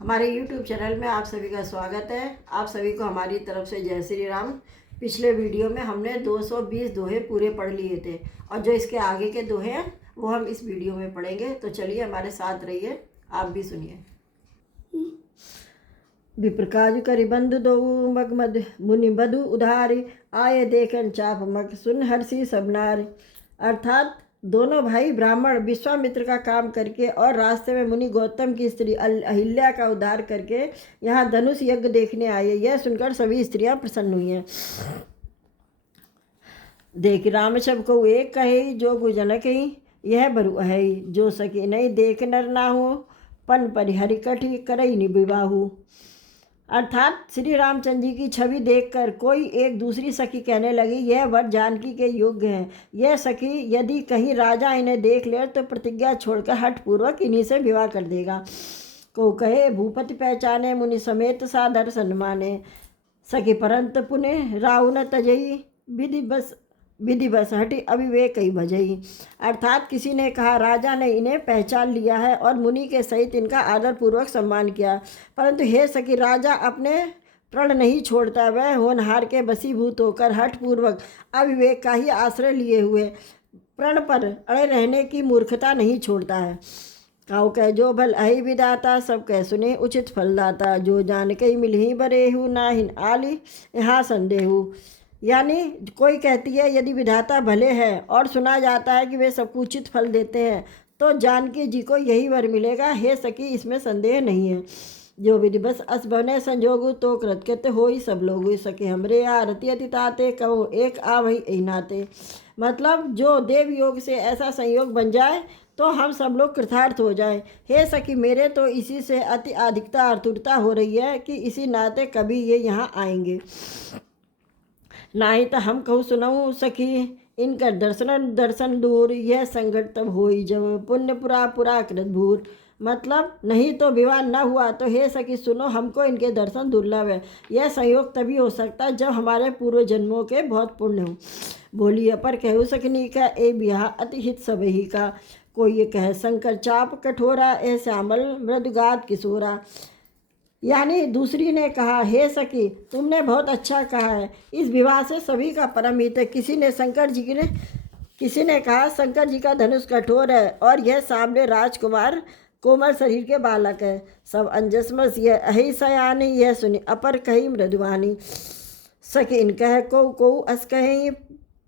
हमारे YouTube channel में आप सभी का स्वागत है। आप सभी को हमारी तरफ से जय श्री राम। पिछले वीडियो में हमने 220 दोहे पूरे पढ़ लिए थे और जो इसके आगे के दोहे हैं वो हम इस वीडियो में पढ़ेंगे। तो चलिए हमारे साथ रहिए, आप भी सुनिए। विप्रकाज करिबंध दो मगमद मुनि बधु उधारी आए देखन चाप मग सुन हर्षी सबनार। अर्थात दोनों भाई ब्राह्मण विश्वामित्र का काम करके और रास्ते में मुनि गौतम की स्त्री अहिल्या का उद्धार करके यहाँ धनुष यज्ञ देखने आए। यह सुनकर सभी स्त्रियां प्रसन्न हुई हैं। देख राम सब को एक कहे जो गुजन कही यह बरु है जो सके नहीं देख नर ना हो पन परिहरि कठी करई निविवाहु। अर्थात श्री रामचंद्र जी की छवि देखकर कोई एक दूसरी सखी कहने लगी यह वर जानकी के योग्य है। यह सखी यदि कहीं राजा इन्हें देख ले तो प्रतिज्ञा छोड़कर हठपूर्वक इन्हीं से विवाह कर देगा। को कहे भूपति पहचाने मुनि समेत सादर सन्माने सखी परंत पुण्य राहु न तजई विधि बस हटी अविवेक ही भजई। अर्थात किसी ने कहा राजा ने इन्हें पहचान लिया है और मुनि के सहित इनका आदरपूर्वक सम्मान किया, परंतु हे सखी राजा अपने प्रण नहीं छोड़ता। वह होनहार के वशीभूत होकर हठपूर्वक अविवेक का ही आश्रय लिए हुए प्रण पर अड़े रहने की मूर्खता नहीं छोड़ता है। काऊ कह जो भल अहि विदाता सब कह सुने उचित फलदाता जो जान कही मिलही बरेहू नाहिन आली यहाँ संदेहू। यानी कोई कहती है यदि विधाता भले हैं और सुना जाता है कि वे सबको उचित फल देते हैं तो जानकी जी को यही वर मिलेगा। हे सखी इसमें संदेह नहीं है। जो विधि बस अस बने संजोगु तो कृतकृत्य हो ही सब लोग सके हमरे आरती अति ताते कहो एक आ वही ऐ नाते। मतलब जो देव योग से ऐसा संयोग बन जाए तो हम सब लोग कृतार्थ हो जाएं। हे सखी मेरे तो इसी से अति अधिकता आतुरता हो रही है कि इसी नाते कभी ये यहाँ आएंगे। नाही तो हम कहूँ सुनऊँ सखी इनका दर्शन दूर यह संकट तब हो ही जब पुण्य पुरा कृत भूर। मतलब नहीं तो विवाह न हुआ तो हे सखी सुनो हमको इनके दर्शन दुर्लभ है। यह संयोग तभी हो सकता है जब हमारे पूर्व जन्मों के बहुत पुण्य हो। बोलिए पर कहू सकनी का ए ब्याह अति हित सब ही का। कोई ये कहे शंकर चाप कठोरा ए श्यामल मृदुगात किशोरा। यानी दूसरी ने कहा हे सखी तुमने बहुत अच्छा कहा है, इस विवाह से सभी का परम हित है। किसी ने कहा शंकर जी का धनुष कठोर है और यह सामने राजकुमार कोमल शरीर के बालक है। सब अंजसमस यह अहि सयानी यह सुनी अपर कही मृदुवानी। सखी इन कह को अस कहीं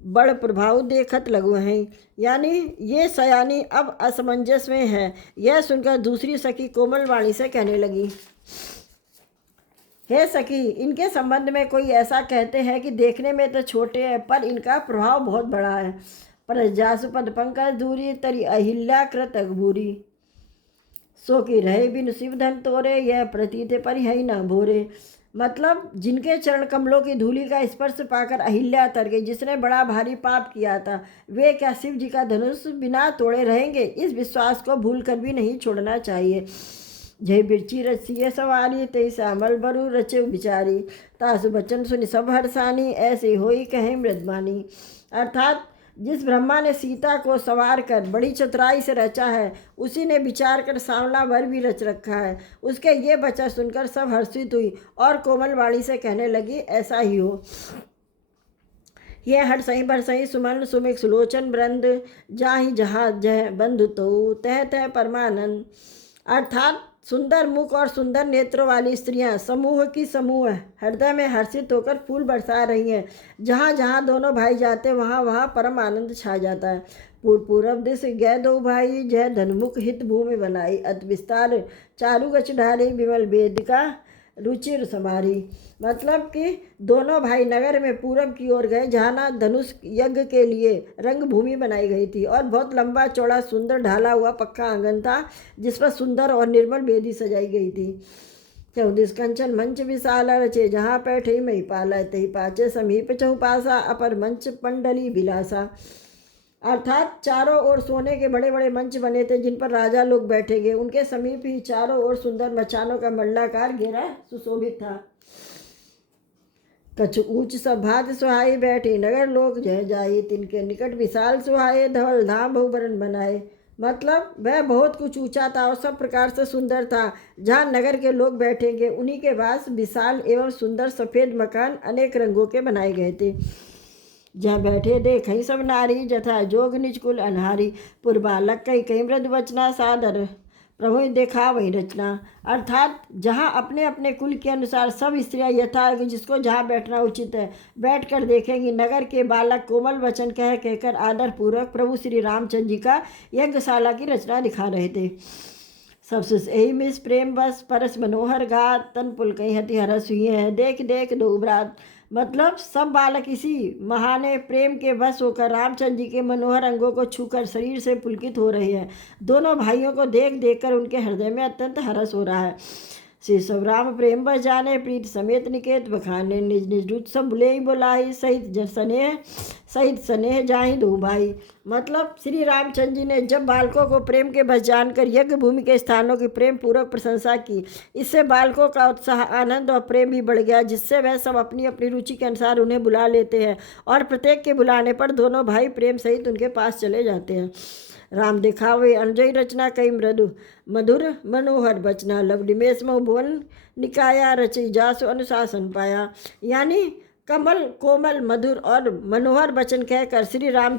बड़ प्रभाव देखत लगो हैं। यानी ये सयानी अब असमंजस में है। यह सुनकर दूसरी सखी कोमल वाणी से कहने लगी हे सखी इनके संबंध में कोई ऐसा कहते हैं कि देखने में तो छोटे हैं पर इनका प्रभाव बहुत बड़ा है। पर जासुपद पंकज दूरी तरी अहिल्या कृत अघबूरी सो की रहे बिन शिव धन तोरे यह प्रतीत पर ही न भोरे। मतलब जिनके चरण कमलों की धूलि का स्पर्श पाकर अहिल्या तर गई, जिसने बड़ा भारी पाप किया था, वे क्या शिव जी का धनुष बिना तोड़े रहेंगे। इस विश्वास को भूल कर भी नहीं छोड़ना चाहिए। जय बिरची रचिए सवारी ते श्यामल बरु रचे बिचारी तासु बचन सुनि सब हरसानी ऐसे होई कहे मृदमानी। अर्थात जिस ब्रह्मा ने सीता को सवार कर बड़ी चतुराई से रचा है उसी ने विचार कर सांवला वर भी रच रखा है। उसके ये बचा सुनकर सब हर्षित हुई और कोमल वाणी से कहने लगी ऐसा ही हो। ये हट सही भर सही सुमन सुमिक सुलोचन वृंद जाहि जहाँ जय बंधु तो तह तह परमानंद। अर्थात सुंदर मुख और सुंदर नेत्रों वाली स्त्रियां समूह की समूह हृदय में हर्षित होकर फूल बरसा रही हैं। जहाँ जहाँ दोनों भाई जाते वहाँ वहाँ परम आनंद छा जाता है। पूर्व दिश गए दो भाई जय धनमुख हित भूमि बनाई अत विस्तार चारु गच ढाली विमल वेदिका रुचिर समारी। मतलब कि दोनों भाई नगर में पूरब की ओर गए जहाँ धनुष यज्ञ के लिए रंग भूमि बनाई गई थी और बहुत लंबा चौड़ा सुंदर ढाला हुआ पक्का आंगन था जिस पर सुंदर और निर्मल वेदी सजाई गई थी। 14 कंचन मंच विशाल रचे जहाँ बैठे मई पाला तही पाचे समीप चौपासा अपर मंच पंडली विलासा। अर्थात चारों ओर सोने के बड़े बड़े मंच बने थे जिन पर राजा लोग बैठेंगे। उनके समीप ही चारों ओर सुंदर मचानों का मंडलाकार घेरा सुशोभित था। कछु ऊंच सब भात सुहाई बैठे नगर लोग जय जाई तिनके निकट विशाल सुहाए धवल धाम बहुवरण बनाए। मतलब वह बहुत कुछ ऊंचा था और सब प्रकार से सुंदर था। जहाँ नगर के लोग बैठेंगे उन्हीं के पास विशाल एवं सुंदर सफ़ेद मकान अनेक रंगों के बनाए गए थे। जहाँ बैठे देख सब नारी जथा जोग निज कुल अनहारी, पुरबालक कई कई मृद वचना सादर, प्रभु देखा वही रचना। अर्थात जहाँ अपने अपने कुल के अनुसार सब स्त्रियाँ यथा जिसको जहाँ बैठना उचित है बैठकर देखेंगी। नगर के बालक कोमल वचन कहकर आदर पूर्वक प्रभु श्री रामचंद्र जी का यज्ञशाला की रचना दिखा रहे थे। सबसे यही मिस प्रेम बस परस मनोहर गात तन पुल कहीं हति हरस हुई है, देख देख दो उबरात। मतलब सब बालक इसी महाने प्रेम के वश होकर रामचंद्र जी के मनोहर अंगों को छूकर शरीर से पुलकित हो रहे हैं। दोनों भाइयों को देख देखकर उनके हृदय में अत्यंत हर्ष हो रहा है। श्री सब राम प्रेम बस जाने प्रीत समेत निकेत बखाने, निज निज रुच सब बुले ही बोलाई, सहित स्नेह जाहि दो भाई। मतलब श्री रामचंद्र जी ने जब बालकों को प्रेम के बस जानकर यज्ञ भूमि के स्थानों की प्रेम पूर्वक प्रशंसा की, इससे बालकों का उत्साह आनंद और प्रेम भी बढ़ गया, जिससे वह सब अपनी अपनी रुचि के अनुसार उन्हें बुला लेते हैं और प्रत्येक के बुलाने पर दोनों भाई प्रेम सहित उनके पास चले जाते हैं। राम दिखावे अनजय रचना कई मृदु मधुर मनोहर बचना, लव निमेश मऊ भुवन निकाया रचि जासु अनुशासन पाया। यानी कमल कोमल मधुर और मनोहर वचन कहकर श्री राम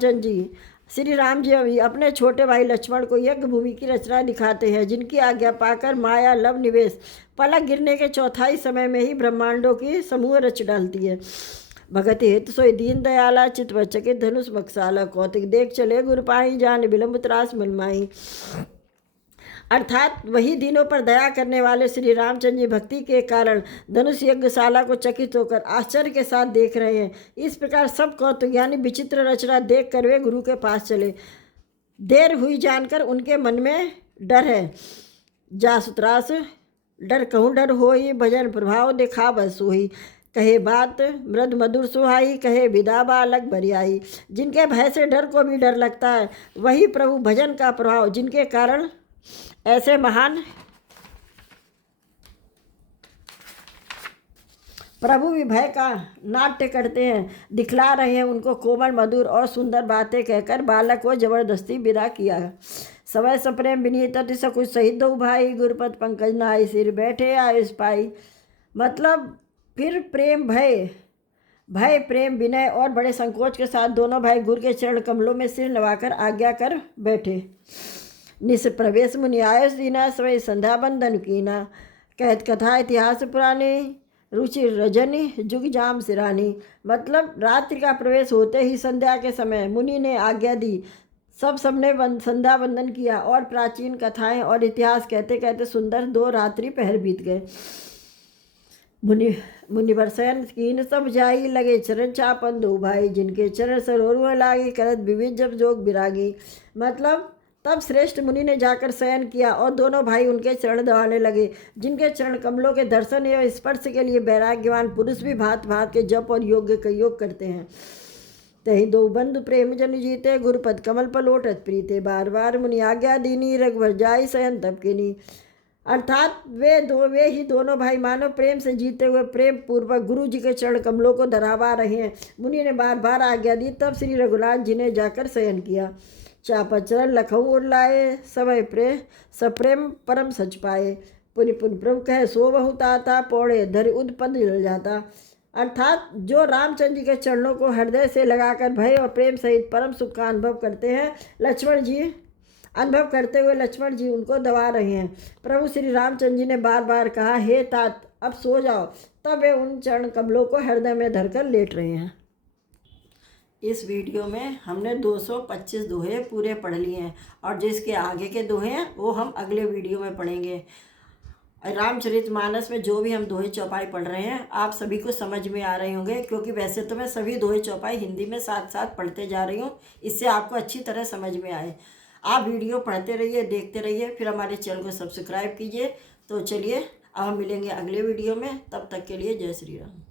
जी अपने छोटे भाई लक्ष्मण को यज्ञ भूमि की रचना दिखाते हैं, जिनकी आज्ञा पाकर माया लव निवेश पलक गिरने के चौथाई समय में ही ब्रह्मांडों की समूह रच डालती है। भगत हित सोई दीन दयाला चित्त चकित धनुष बक्साला, कौतिक देख चले गुरु पाई जान विलम्ब त्रास मनमाई। अर्थात वही दिनों पर दया करने वाले श्री रामचंद्र जी भक्ति के कारण धनुष यज्ञशाला को चकित होकर आश्चर्य के साथ देख रहे हैं। इस प्रकार सब कौतुक यानी विचित्र रचना देख कर वे गुरु के पास चले। देर हुई जानकर उनके मन में डर है, जासुत्रास डर कहूँ डर होई, भजन प्रभाव देखा बस होई, कहे बात मृद मधुर सुहाई, कहे विदा बालक बरियाई। जिनके भय से डर को भी डर लगता है वही प्रभु भजन का प्रभाव, जिनके कारण ऐसे महान प्रभु भी भय का नाट्य करते हैं, दिखला रहे हैं। उनको कोमल मधुर और सुंदर बातें कहकर बालक को जबरदस्ती विदा किया। समय सप्रेम विनीत अति सकुच सहित दो भाई, गुरुपद पंकज नाई सिर बैठे आयुष पाई। मतलब फिर प्रेम भय प्रेम विनय और बड़े संकोच के साथ दोनों भाई गुरु के चरण कमलों में सिर नवाकर आज्ञा कर बैठे। निस प्रवेश मुनि आयुष दीना, स्वय संध्या बंदन कीना, कहत कथा इतिहास पुराने, रुचि रजनी जुग जाम सिरानी। मतलब रात्रि का प्रवेश होते ही संध्या के समय मुनि ने आज्ञा दी। सबने संध्या वंदन किया और प्राचीन कथाएं और इतिहास कहते कहते सुंदर 2 रात्रि पहर बीत गए। मुनिवर शयन कीन सब जाई, लगे चरण चापन दो भाई, जिनके चरण सरोवर लागी, करत विविध जब जोग विरागी। मतलब तब श्रेष्ठ मुनि ने जाकर शयन किया और दोनों भाई उनके चरण दबाने लगे, जिनके चरण कमलों के दर्शन एवं स्पर्श के लिए वैराग्यवान पुरुष भी भांत भांत के जप और योग करते हैं। तही दो बंधु प्रेम जन जीते, गुरुपद कमल पलोटत प्रीते, बार बार मुनि आज्ञा दीनी, रघुवर जाई शयन तब किनी। अर्थात वे ही दोनों भाई मानव प्रेम से जीते हुए प्रेम पूर्वक गुरु जी के चरण कमलों को धरावा रहे हैं। मुनि ने बार बार आज्ञा दी, तब श्री रघुनाथ जी ने जाकर शयन किया। चापचरण लखऊ उड़ लाए, समय सप्रेम परम सच पाए, पुनि प्रभु कहे सो बहुताता, पौड़े धरि उद पद जल जाता। अर्थात जो रामचंद्र जी के चरणों को हृदय से लगाकर भय और प्रेम सहित परम सुख का अनुभव करते हैं, अनुभव करते हुए लक्ष्मण जी उनको दबा रहे हैं। प्रभु श्री रामचंद्र जी ने बार बार कहा, हे तात अब सो जाओ, तब वे उन चरण कमलों को हृदय में धरकर लेट रहे हैं। इस वीडियो में हमने 225 दोहे पूरे पढ़ लिए हैं और जिसके आगे के दोहे हैं वो हम अगले वीडियो में पढ़ेंगे। रामचरितमानस में जो भी हम दोहे चौपाई पढ़ रहे हैं आप सभी को समझ में आ रहे होंगे, क्योंकि वैसे तो मैं सभी दोहे चौपाई हिंदी में साथ साथ पढ़ते जा रही हूँ, इससे आपको अच्छी तरह समझ में आए। आप वीडियो पढ़ते रहिए, देखते रहिए, फिर हमारे चैनल को सब्सक्राइब कीजिए। तो चलिए अब हम मिलेंगे अगले वीडियो में, तब तक के लिए जय श्री राम।